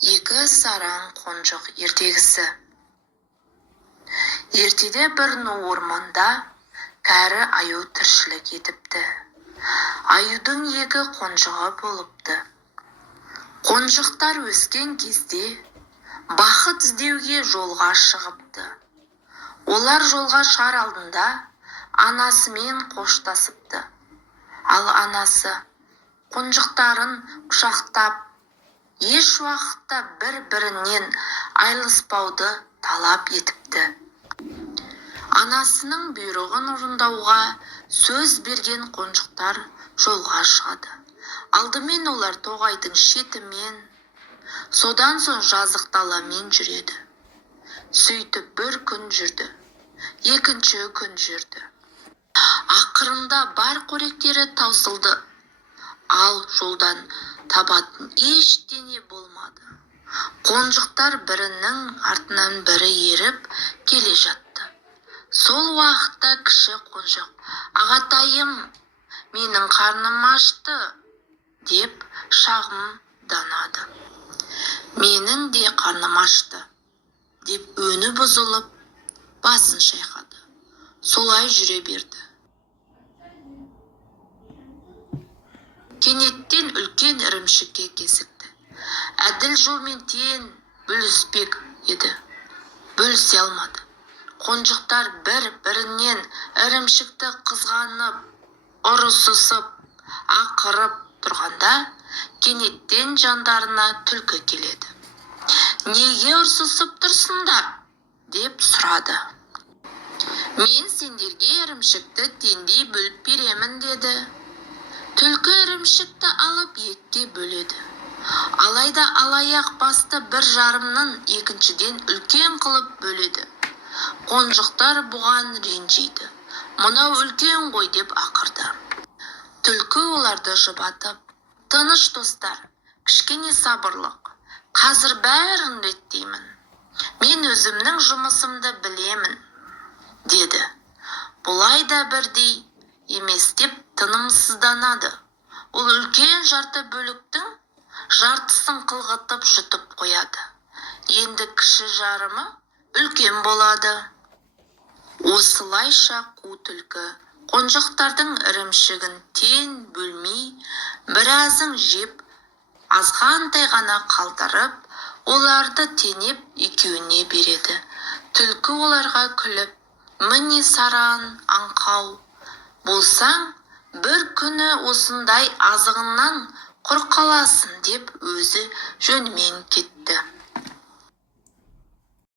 Екі сараң қонжық ертегісі. Ертеде бір ну орманда кәрі аю тіршілік етіпті. Аюдың екі қонжығы болыпты. Қонжықтар өскен кезде бақыт іздеуге жолға шығыпты. Олар жолға шығар алдында анасымен қоштасыпты. Ал анасы қонжықтарын құшақтап, еш уақытта бір-бірінен айырылыспауды талап етіпті. Анасының бұйрығын орындауға сөз берген қонжықтар жолға шығады. Алдымен олар тоғайдың шетімен, содан соң жазық даламен жүреді. Сөйтіп бір күн жүрді, екінші күн жүрді. Ақырында бар қоректері таусылды, ал жолдан табатын ештеңе болмады. Қонжықтар бірінің артынан бірі еріп келе жатты. Сол уақытта кіші қонжық: «Ағатайым, менің қарным ашты», деп шағымданады. «Менің де қарным ашты», деп өңі бұзылып, басын шайқады. Солай жүре берді. Кенеттен үлкен ірімшікке кезікті. Әділ жолмен тең бөліспек еді. Бөлісе алмады. Қонжықтар бір-бірінен ірімшікті қызғанып, ұрысысып, ақырып тұрғанда, кенеттен жандарына түлкі келеді. «Неге ұрсысып тұрсыңдар?» деп сұрады. «Мен сендерге ірімшікті теңдей бөліп беремін», деді. Түлкі ірімшікті алып екіге бөледі. Алайда алаяқ басты бір жарымнан екіншіден үлкен қылып бөледі. Қонжықтар бұған ренжиді. «Мынау үлкен ғой», деп ақырды. Түлкі оларды жұбатып: «Тыныш достар, кішкене сабырлық. Қазір бәрін реттеймін. Мен өзімнің жұмысымды білемін», деді. Бұлай да бірдей емес деп тынымсызданады. Ол үлкен жарты бөліктің жартысын қылғытып жұтып қояды. Енді кіші жарымы үлкен болады. Осылайша қу түлкі қонжықтардың ірімшігін тең бөлмей, біразын жеп, азғантай ғана қалдырып, оларды теңеп екеуіне береді. Түлкі оларға күліп: «Міне сараң аңқау болсаң, бір күні осындай азығынан құр қаласың», деп өзі жөнмен кетті.